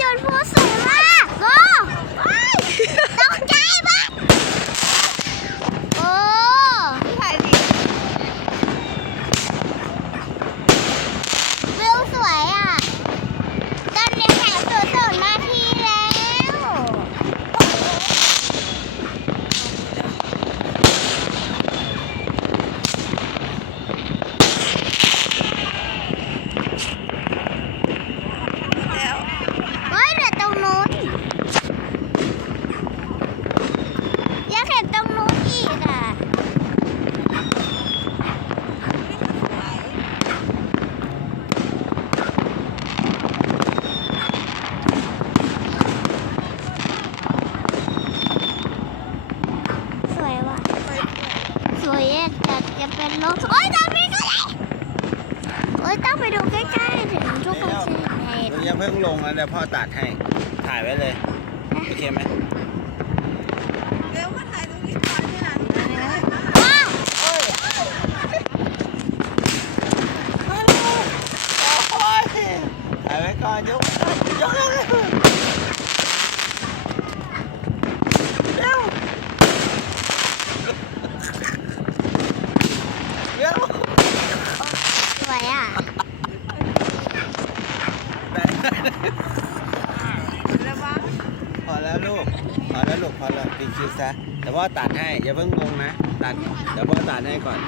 จุดพลุสวยมากโอ้ยตกใจปะโอ้ถ่ายดิวิวสวยอะ ตอนนี้ถ่ายสุดสุดนาทีแล้วแล้ว เฮ้ยเหลือตรงนู้น อยากเห็นตรงนู้นอีกอะสวยว่ะ สวยอะแต่จะเป็นโลกโอ๊ยตอนนี้ก็ได้โอ๊ยต้องไปดูใกล้ๆถึงทุกคนสิเห็นหนูยังเพิ่งลงนะเดี๋ยวพ่อตัดให้ ถ่ายไว้เลย โอเคไหม เร็วมาถ่ายตรงนี้ก่อนที่หลังนะ ว้าว โอ้ย โอ้ย ถ่ายไว้ก่อนยกยกเร็วเร็วเร็วเร็วสวยอะระวังพอแล้วลูกพอแล้วลูกพอแล้วปิดคลิปซะเดี๋ยวพ่อตัดให้อย่าเพิ่งลงนะตัดเดี๋ยวพ่อตัดให้ก่อน